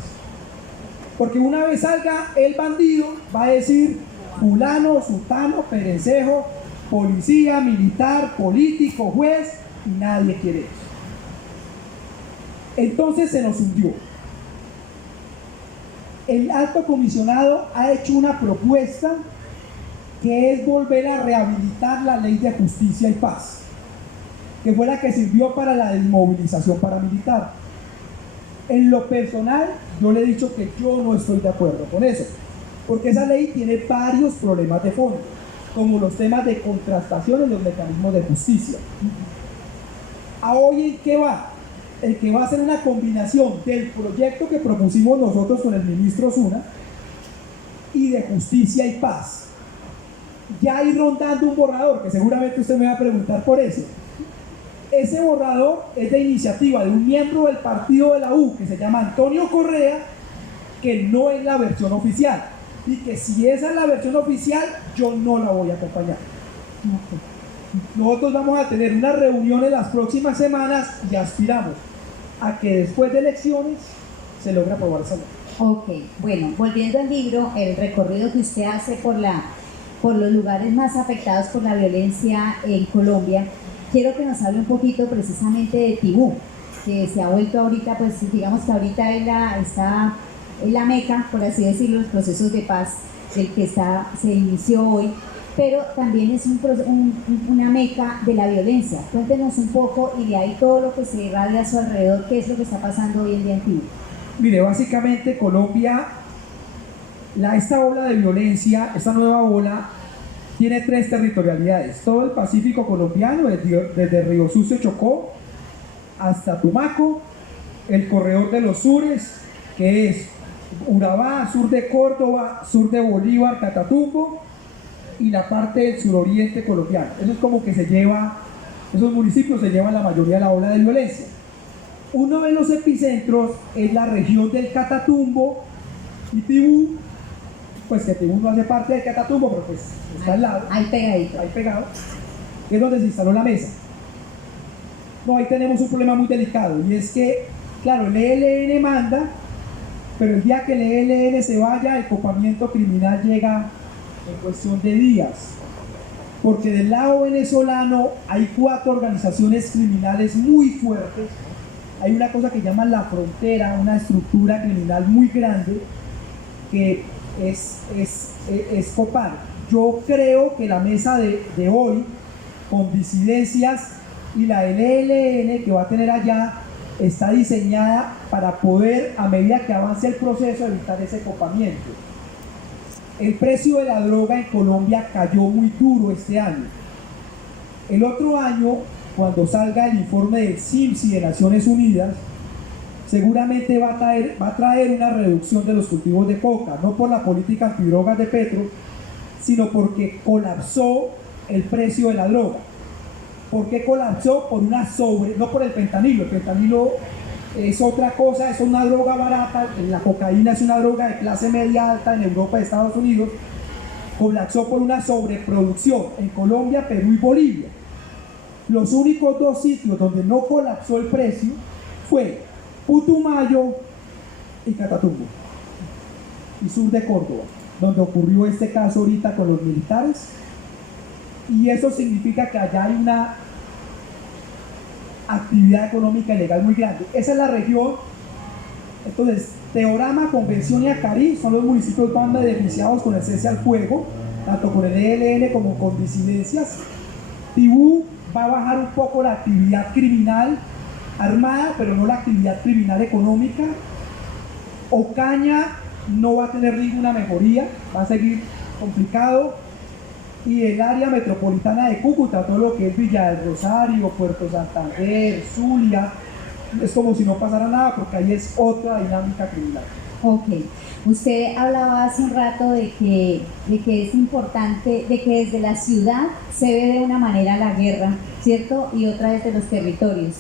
Porque una vez salga el bandido, va a decir fulano, sutano, perencejo, policía, militar, político, juez, y nadie quiere eso. Entonces se nos hundió. El alto comisionado ha hecho una propuesta que es volver a rehabilitar la ley de justicia y paz, que fue la que sirvió para la desmovilización paramilitar. En lo personal, yo le he dicho que yo no estoy de acuerdo con eso, porque esa ley tiene varios problemas de fondo, como los temas de contrastación en los mecanismos de justicia. ¿A hoy en qué va? El que va a ser una combinación del proyecto que propusimos nosotros con el ministro Zuna y de justicia y paz. Ya hay rondando un borrador, que seguramente usted me va a preguntar por eso. Ese borrador es de iniciativa de un miembro del partido de la U, que se llama Antonio Correa, que no es la versión oficial. Y que si esa es la versión oficial, yo no la voy a acompañar. Nosotros vamos a tener una reunión en las próximas semanas y aspiramos a que después de elecciones se logre aprobar esa ley. Ok, bueno, volviendo al libro, el recorrido que usted hace por los lugares más afectados por la violencia en Colombia, quiero que nos hable un poquito precisamente de Tibú, que se ha vuelto ahorita, pues digamos que ahorita está en la meca, por así decirlo, los procesos de paz del que se inició hoy, pero también es una meca de la violencia. Cuéntenos un poco, y de ahí todo lo que se irradia a su alrededor, qué es lo que está pasando hoy en día en Tibú. Mire, básicamente Colombia, esta ola de violencia, esta nueva ola, tiene 3 territorialidades. Todo el Pacífico colombiano, desde Río Sucio, Chocó, hasta Tumaco, el corredor de los sures, que es Urabá, sur de Córdoba, sur de Bolívar, Catatumbo, y la parte del suroriente colombiano. Eso es como que esos municipios se llevan la mayoría de la ola de violencia. Uno de los epicentros es la región del Catatumbo y Tibú, pues que Tibú no hace parte del Catatumbo, pero pues está al lado. Ahí pegadito. Ahí pegado, que es donde se instaló la mesa. No, ahí tenemos un problema muy delicado, y es que, claro, el ELN manda pero el día que el ELN se vaya, el copamiento criminal llega en cuestión de días. Porque del lado venezolano hay 4 organizaciones criminales muy fuertes. Hay una cosa que llaman La Frontera, una estructura criminal muy grande que es copar. Yo creo que la mesa de hoy, con disidencias y la LLN que va a tener allá, está diseñada para poder, a medida que avance el proceso, evitar ese copamiento. El precio de la droga en Colombia cayó muy duro este año. El otro año, cuando salga el informe del CIMSI de Naciones Unidas, seguramente va a traer una reducción de los cultivos de coca, no por la política antidrogas de Petro, sino porque colapsó el precio de la droga. ¿Por qué colapsó? No por el fentanilo. El fentanilo es otra cosa, es una droga barata, la cocaína es una droga de clase media alta en Europa y Estados Unidos. Colapsó por una sobreproducción en Colombia, Perú y Bolivia. Los únicos 2 sitios donde no colapsó el precio fue Putumayo y Catatumbo y sur de Córdoba, donde ocurrió este caso ahorita con los militares, y eso significa que allá hay una actividad económica ilegal muy grande. Esa es la región. Entonces, Teorama, Convención y Acarí son los municipios que van beneficiados con el cese al fuego, tanto con el ELN como con disidencias. Tibú va a bajar un poco la actividad criminal armada, pero no la actividad criminal económica. Ocaña no va a tener ninguna mejoría, va a seguir complicado. Y el área metropolitana de Cúcuta, todo lo que es Villa del Rosario, Puerto Santander, Zulia, es como si no pasara nada, porque ahí es otra dinámica criminal. Ok, usted hablaba hace un rato de que es importante, de que desde la ciudad se ve de una manera la guerra, ¿cierto? Y otra desde los territorios,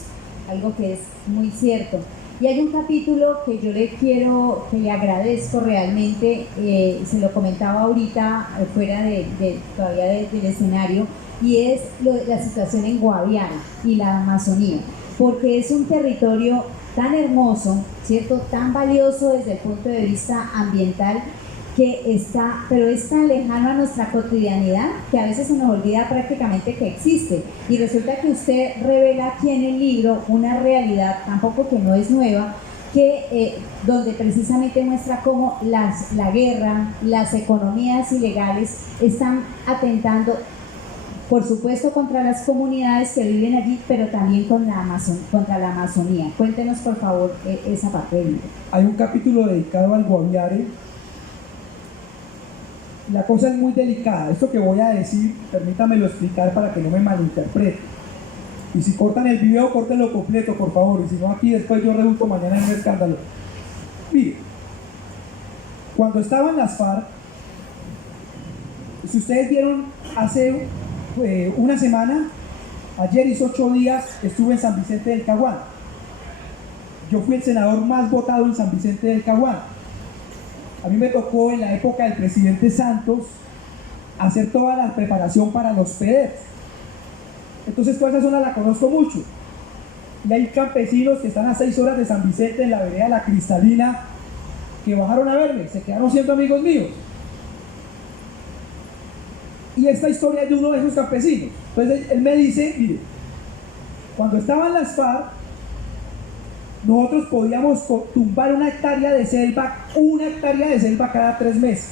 algo que es muy cierto. Y hay un capítulo que yo que le agradezco realmente, se lo comentaba ahorita fuera todavía del escenario, y es la situación en Guaviare y la Amazonía, porque es un territorio tan hermoso, ¿cierto? Tan valioso desde el punto de vista ambiental, pero es tan lejano a nuestra cotidianidad que a veces se nos olvida prácticamente que existe. Y resulta que usted revela aquí en el libro una realidad, tampoco que no es nueva, donde precisamente muestra cómo la guerra, las economías ilegales están atentando, por supuesto, contra las comunidades que viven allí, pero también contra la Amazonía. Cuéntenos, por favor, esa parte del libro. Hay un capítulo dedicado al Guaviare. La cosa es muy delicada. Esto que voy a decir, permítamelo explicar para que no me malinterprete. Y si cortan el video, córtenlo completo, por favor. Y si no, aquí después yo rebusco mañana en un escándalo. Mire, cuando estaban las FARC, si ustedes vieron hace una semana, ayer hizo 8 días, estuve en San Vicente del Caguán. Yo fui el senador más votado en San Vicente del Caguán. A mí me tocó en la época del presidente Santos hacer toda la preparación para los PEDES. Entonces toda esa zona la conozco mucho. Y hay campesinos que están a 6 horas de San Vicente, en la vereda La Cristalina, que bajaron a verme, se quedaron siendo amigos míos. Y esta historia es de uno de esos campesinos. Entonces él me dice, mire, cuando estaban las FARC, nosotros podíamos tumbar una hectárea de selva cada 3 meses.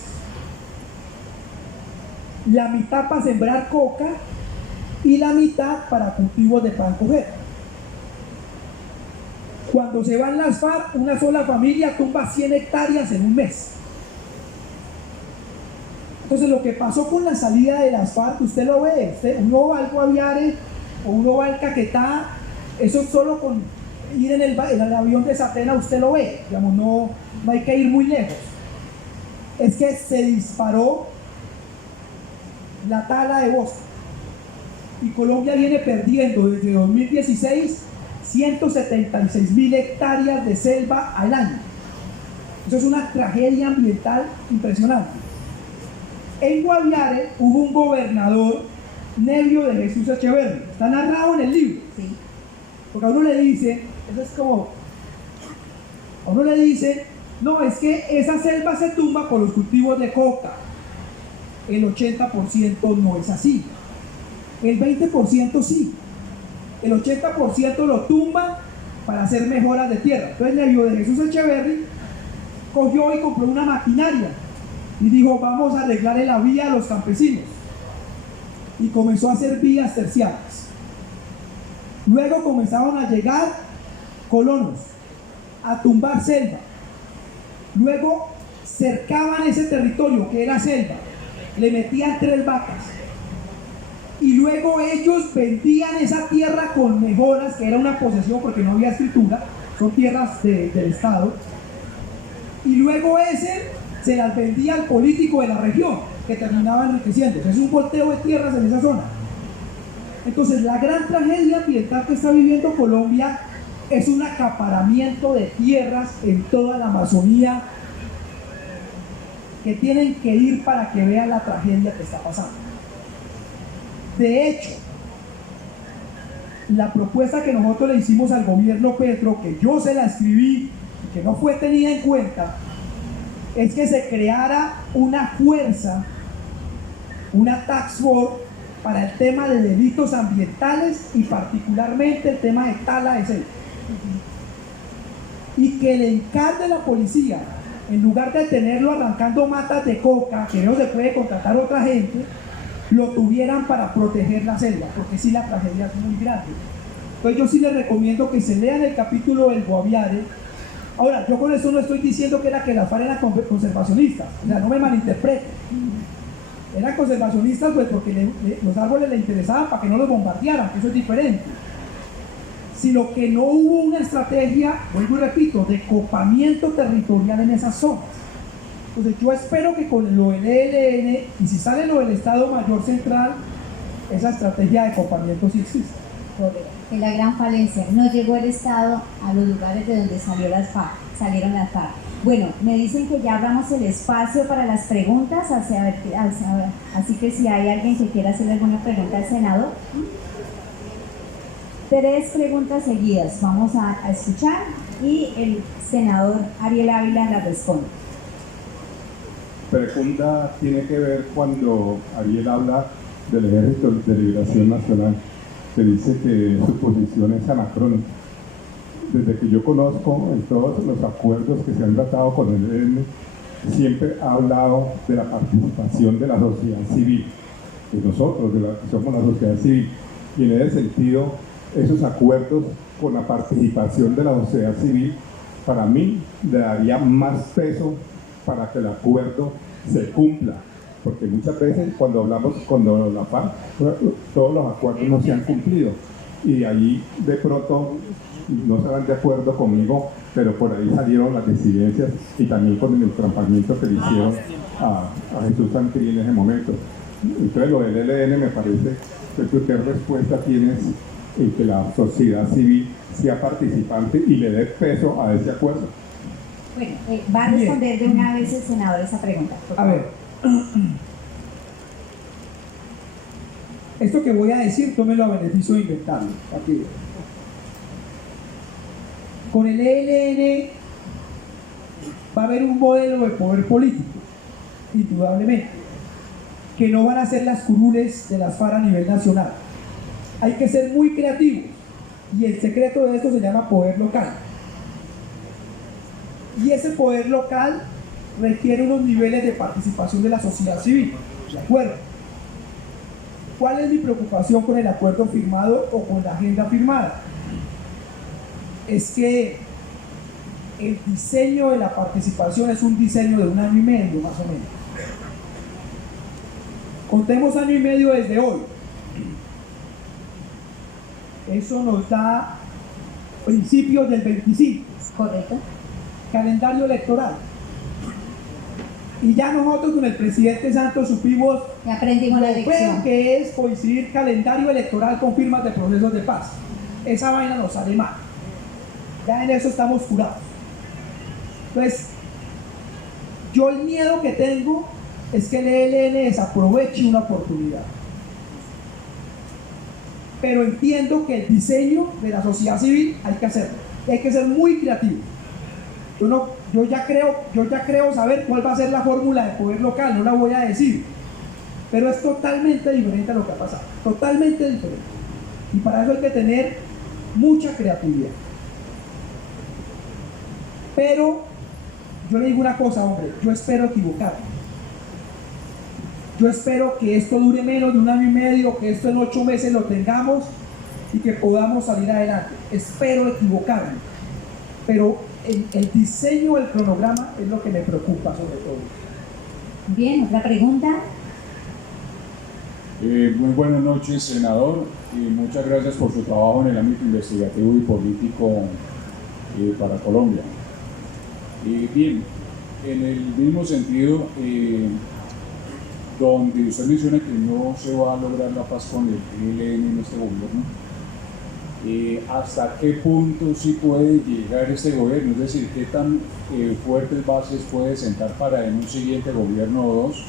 La mitad para sembrar coca y la mitad para cultivos de pan coger. Cuando se van las FARC, una sola familia tumba 100 hectáreas en un mes. Entonces lo que pasó con la salida de las FARC, usted lo ve, uno va al Guaviare o uno va al Caquetá, eso solo con ir en el avión de Satena usted lo ve, digamos, no hay que ir muy lejos. Es que se disparó la tala de bosque y Colombia viene perdiendo desde 2016 176.000 hectáreas de selva al año. Eso es una tragedia ambiental impresionante. En Guaviare hubo un gobernador, Nevio de Jesús Echeverri, está narrado en el libro. Sí. Porque a uno le dice, eso es como, a uno le dice No, es que esa selva se tumba por los cultivos de coca. El 80% no es así. El 20% sí. El 80% lo tumban para hacer mejoras de tierra. Entonces Nevio de Jesús Echeverry cogió y compró una maquinaria y dijo, vamos a arreglarle la vía a los campesinos. Y comenzó a hacer vías terciarias. Luego comenzaron a llegar colonos a tumbar selva. Luego cercaban ese territorio que era selva, le metían 3 vacas y luego ellos vendían esa tierra con mejoras, que era una posesión porque no había escritura, son tierras del Estado, y luego ese se las vendía al político de la región, que terminaba enriqueciendo. Es un volteo de tierras en esa zona. Entonces la gran tragedia ambiental que está viviendo Colombia es un acaparamiento de tierras en toda la Amazonía, que tienen que ir para que vean la tragedia que está pasando. De hecho, la propuesta que nosotros le hicimos al gobierno Petro, que yo se la escribí y que no fue tenida en cuenta, es que se creara una fuerza, una task force para el tema de delitos ambientales y particularmente el tema de tala de selva. Y que el encargue de la policía, en lugar de tenerlo arrancando matas de coca, que no se puede contratar otra gente, lo tuvieran para proteger la selva, porque sí, la tragedia es muy grande. Entonces yo sí les recomiendo que se lean el capítulo del Guaviare. Ahora, yo con esto no estoy diciendo que las FARC eran conservacionistas, o sea, no me malinterpreten. Eran conservacionistas pues porque los árboles les interesaban para que no los bombardearan, que eso es diferente. Sino que no hubo una estrategia, vuelvo y repito, de copamiento territorial en esas zonas. Entonces yo espero que con lo del ELN, y si sale lo del Estado Mayor Central, esa estrategia de copamiento sí existe. Es la gran falencia. No llegó el Estado a los lugares de donde salieron las FARC. Bueno, me dicen que ya abramos el espacio para las preguntas, así que si hay alguien que quiera hacerle alguna pregunta al senador. 3 preguntas seguidas vamos a escuchar y el senador Ariel Ávila las responde. Pregunta tiene que ver cuando Ariel habla del Ejército de Liberación Nacional, que dice que su posición es anacrónica. Desde que yo conozco en todos los acuerdos que se han tratado con el ELN, siempre ha hablado de la participación de la sociedad civil, de nosotros, que somos la sociedad civil, y en ese sentido, esos acuerdos con la participación de la sociedad civil, para mí, le daría más peso para que el acuerdo se cumpla, porque muchas veces cuando la FARC, todos los acuerdos no se han cumplido, y allí de pronto no estarán de acuerdo conmigo, pero por ahí salieron las disidencias y también con el trampamiento que le hicieron a Jesús Santillán en ese momento. Entonces lo del ELN me parece que ¿qué respuesta tienes en que la sociedad civil sea participante y le dé peso a ese acuerdo? Bueno, va a responder de una vez el senador esa pregunta. A ver, esto que voy a decir, tómelo a beneficio de inventarlo. Aquí. Con el ELN va a haber un modelo de poder político, indudablemente, que no van a ser las curules de las FARC a nivel nacional. Hay que ser muy creativos, y el secreto de esto se llama poder local. Y ese poder local requiere unos niveles de participación de la sociedad civil, ¿de acuerdo? ¿Cuál es mi preocupación con el acuerdo firmado o con la agenda firmada? Es que el diseño de la participación es un diseño de 1 año y medio, más o menos. Contemos 1 año y medio desde hoy. Eso nos da principios del 25. Correcto. Calendario electoral. Y ya nosotros con el presidente Santos supimos Ya aprendimos la lección. que es coincidir calendario electoral con firmas de procesos de paz. Esa vaina nos sale mal. Ya en eso estamos curados. Entonces, yo el miedo que tengo es que el ELN desaproveche una oportunidad. Pero entiendo que el diseño de la sociedad civil hay que hacerlo. Y hay que ser muy creativo. Yo no yo ya creo saber cuál va a ser la fórmula de poder local, no la voy a decir, pero es totalmente diferente a lo que ha pasado, totalmente diferente, y para eso hay que tener mucha creatividad. Pero yo le digo una cosa, hombre, yo espero equivocarme. Yo espero que esto dure menos de 1 año y medio, que esto en 8 meses lo tengamos y que podamos salir adelante. Espero equivocarme, pero el diseño del cronograma es lo que me preocupa sobre todo. Bien, otra pregunta. Muy buenas noches, senador, y muchas gracias por su trabajo en el ámbito investigativo y político para Colombia. Bien, en el mismo sentido, donde usted menciona que no se va a lograr la paz con el ELN en este gobierno, ¿hasta qué punto sí puede llegar este gobierno? Es decir, ¿qué tan fuertes bases puede sentar para en un siguiente gobierno o dos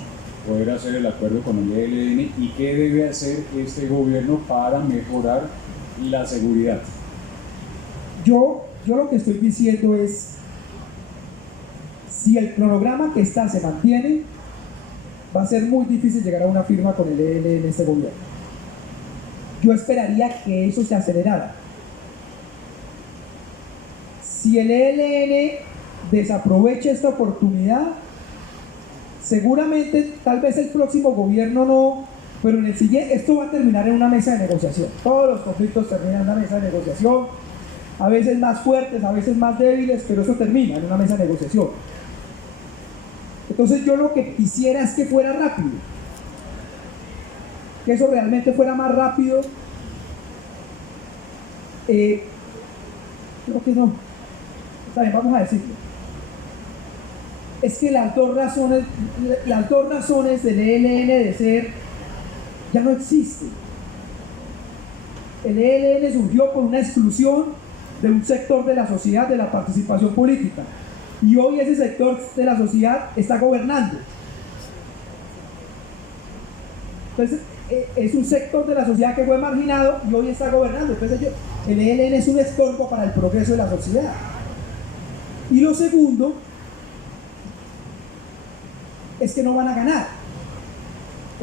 poder hacer el acuerdo con el ELN? ¿Y qué debe hacer este gobierno para mejorar la seguridad? Yo lo que estoy diciendo es, si el cronograma que está se mantiene, va a ser muy difícil llegar a una firma con el ELN en este gobierno. Yo esperaría que eso se acelerara. Si el ELN desaprovecha esta oportunidad, seguramente, tal vez el próximo gobierno no, pero en el siguiente, esto va a terminar en una mesa de negociación. Todos los conflictos terminan en una mesa de negociación, a veces más fuertes, a veces más débiles, pero eso termina en una mesa de negociación. Entonces yo lo que quisiera es que fuera rápido, que eso realmente fuera más rápido. Creo que no. Está bien, vamos a decirlo. Es que las dos razones del ELN de ser ya no existen. El ELN surgió por una exclusión de un sector de la sociedad de la participación política. Y hoy ese sector de la sociedad está gobernando. Entonces, es un sector de la sociedad que fue marginado y hoy está gobernando. Entonces, el ELN es un estorbo para el progreso de la sociedad. Y lo segundo es que no van a ganar.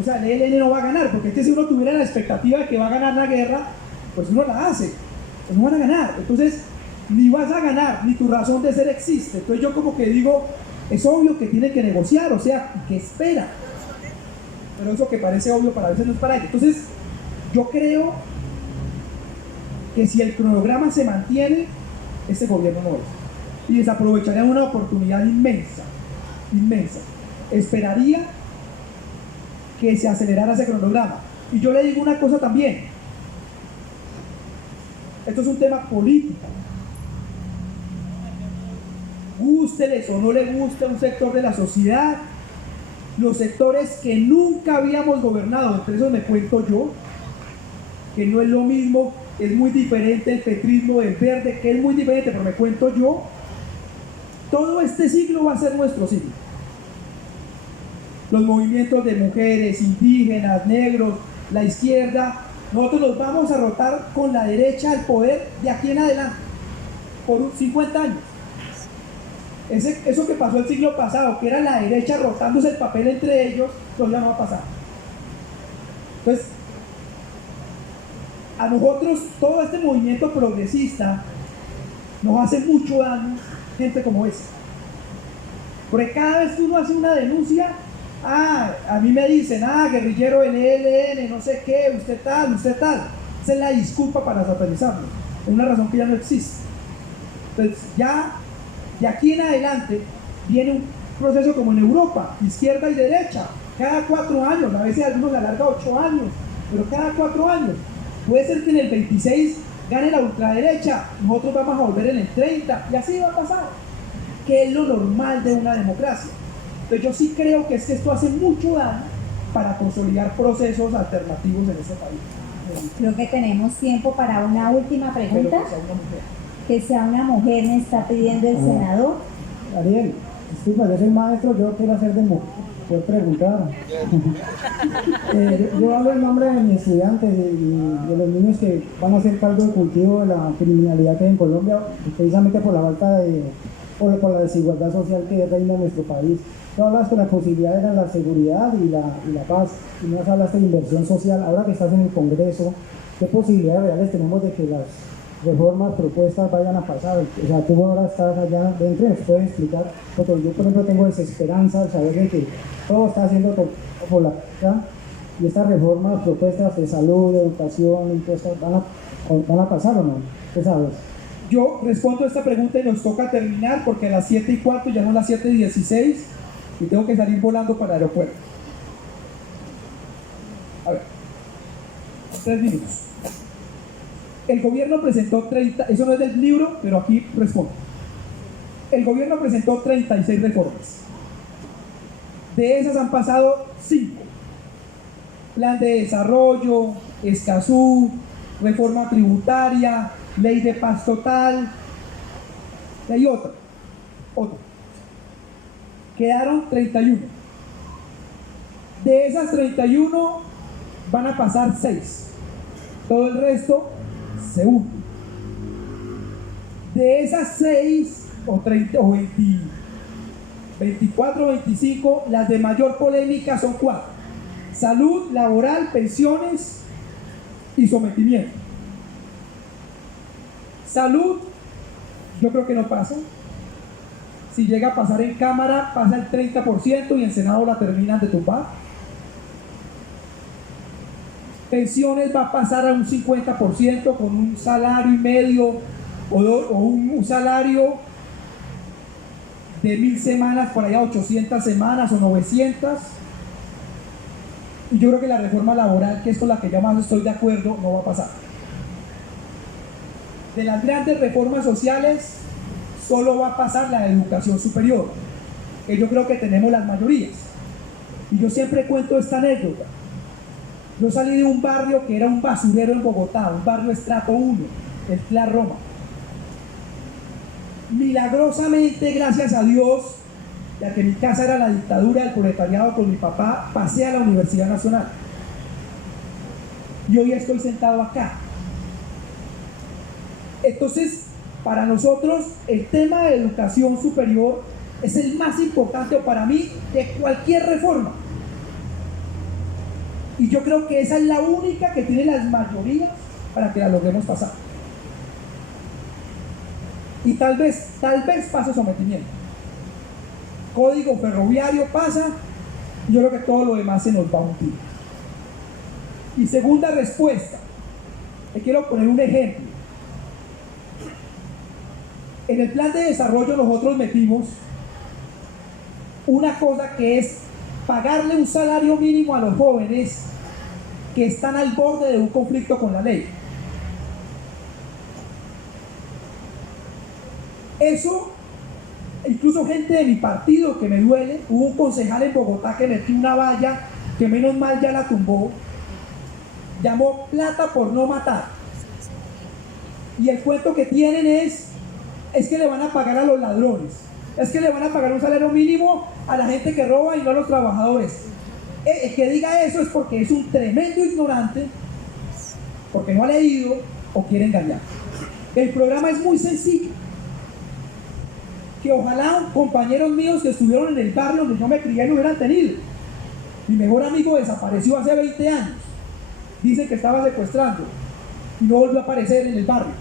O sea, el ELN no va a ganar, porque si uno tuviera la expectativa de que va a ganar la guerra, pues uno la hace. Pues no van a ganar. Entonces, ni vas a ganar, ni tu razón de ser existe. Entonces yo como que digo, es obvio que tiene que negociar, o sea, que espera. Pero eso que parece obvio para veces no es para ello. Entonces, yo creo que si el cronograma se mantiene, este gobierno no es. Y desaprovecharía una oportunidad inmensa, inmensa. Esperaría que se acelerara ese cronograma. Y yo le digo una cosa también. Esto es un tema político. Gústeles o no le guste a un sector de la sociedad, los sectores que nunca habíamos gobernado, entre esos me cuento yo, que no es lo mismo, es muy diferente el petrismo del verde, que es muy diferente, pero me cuento yo, todo este siglo va a ser nuestro siglo. Los movimientos de mujeres, indígenas, negros, la izquierda, nosotros nos vamos a rotar con la derecha al poder de aquí en adelante, por 50 años. Eso que pasó el siglo pasado, que era la derecha rotándose el papel entre ellos, pues ya no va a pasar. Entonces, a nosotros todo este movimiento progresista nos hace mucho daño gente como esa. Porque cada vez que uno hace una denuncia, a mí me dicen, guerrillero del ELN, no sé qué, usted tal. Esa es la disculpa para satanizarlo. Es una razón que ya no existe. Entonces, ya de aquí en adelante viene un proceso como en Europa, izquierda y derecha, cada 4 años, a veces algunos le alarga 8 años, pero cada 4 años. Puede ser que en el 26 gane la ultraderecha, nosotros vamos a volver en el 30, y así va a pasar, que es lo normal de una democracia. Entonces yo sí creo que es que esto hace mucho daño para consolidar procesos alternativos en este país. Creo que tenemos tiempo para una última pregunta. Que sea una mujer, me está pidiendo el senador. Ariel, disculpa, yo soy maestro, yo quiero hacer de mujer, quiero preguntar. Yo hablo en nombre de mis estudiantes y de los niños que van a hacer caldo de cultivo de la criminalidad que hay en Colombia, precisamente por la falta por la desigualdad social que reina en nuestro país. Tú hablas que la posibilidad era la seguridad y la paz, y no hablaste de inversión social. Ahora que estás en el Congreso, ¿qué posibilidades reales tenemos de que las reformas propuestas vayan a pasar? O sea, tú ahora estás allá dentro, ¿nos puedes explicar? Porque yo, por ejemplo, tengo desesperanza al saber de que todo está haciendo por la acá, y estas reformas propuestas de salud, de educación, impuestos, ¿van a pasar o no? ¿Qué sabes? Yo respondo a esta pregunta y nos toca terminar porque a las 7:15 ya son las 7:16 y tengo que salir volando para el aeropuerto. A ver, 3 minutos. El gobierno presentó 30, eso no es del libro, pero aquí respondo. El gobierno presentó 36 reformas. De esas han pasado 5. Plan de desarrollo, Escazú, reforma tributaria, ley de paz total, y hay otra. Quedaron 31. De esas 31 van a pasar 6. Todo el resto se une. De esas 6 o 30 o 20, 24 o 25, las de mayor polémica son 4: salud, laboral, pensiones y sometimiento. Salud, yo creo que no pasa. Si llega a pasar en Cámara, pasa el 30% y en Senado la terminan de tumbar. Pensiones va a pasar a un 50% con un salario y medio o un salario de 1000 semanas, por allá 800 semanas o 900. Y yo creo que la reforma laboral, que es con la que ya más estoy de acuerdo, no va a pasar. De las grandes reformas sociales, solo va a pasar la de educación superior, que yo creo que tenemos las mayorías. Y yo siempre cuento esta anécdota. Yo salí de un barrio que era un basurero en Bogotá, un barrio estrato 1, el La Roma. Milagrosamente, gracias a Dios, ya que mi casa era la dictadura del proletariado con mi papá, pasé a la Universidad Nacional. Y hoy estoy sentado acá. Entonces, para nosotros, el tema de educación superior es el más importante para mí de cualquier reforma. Y yo creo que esa es la única que tiene las mayorías para que la logremos pasar. Y tal vez pase sometimiento. Código ferroviario pasa, y yo creo que todo lo demás se nos va a hundir. Y segunda respuesta, le quiero poner un ejemplo. En el plan de desarrollo nosotros metimos una cosa que es pagarle un salario mínimo a los jóvenes que están al borde de un conflicto con la ley. Eso, incluso gente de mi partido, que me duele, hubo un concejal en Bogotá que metió una valla, que menos mal ya la tumbó, llamó plata por no matar. Y el cuento que tienen es que le van a pagar a los ladrones, es que le van a pagar un salario mínimo a la gente que roba y no a los trabajadores. El que diga eso es porque es un tremendo ignorante, porque no ha leído o quiere engañar. El programa es muy sencillo. Que ojalá compañeros míos que estuvieron en el barrio donde yo me crié lo hubieran tenido. Mi mejor amigo desapareció hace 20 años. Dicen que estaba secuestrando y no volvió a aparecer en el barrio.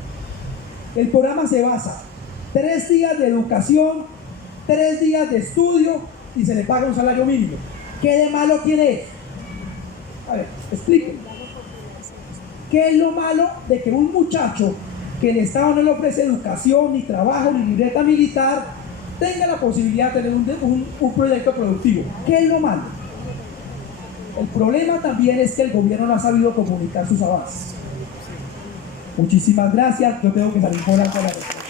El programa se basa 3 días de educación, 3 días de estudio y se le paga un salario mínimo. ¿Qué de malo tiene eso? A ver, explíquenme. ¿Qué es lo malo de que un muchacho que el Estado no le ofrece educación, ni trabajo, ni libreta militar, tenga la posibilidad de tener un proyecto productivo? ¿Qué es lo malo? El problema también es que el gobierno no ha sabido comunicar sus avances. Muchísimas gracias, yo tengo que salir por la respuesta.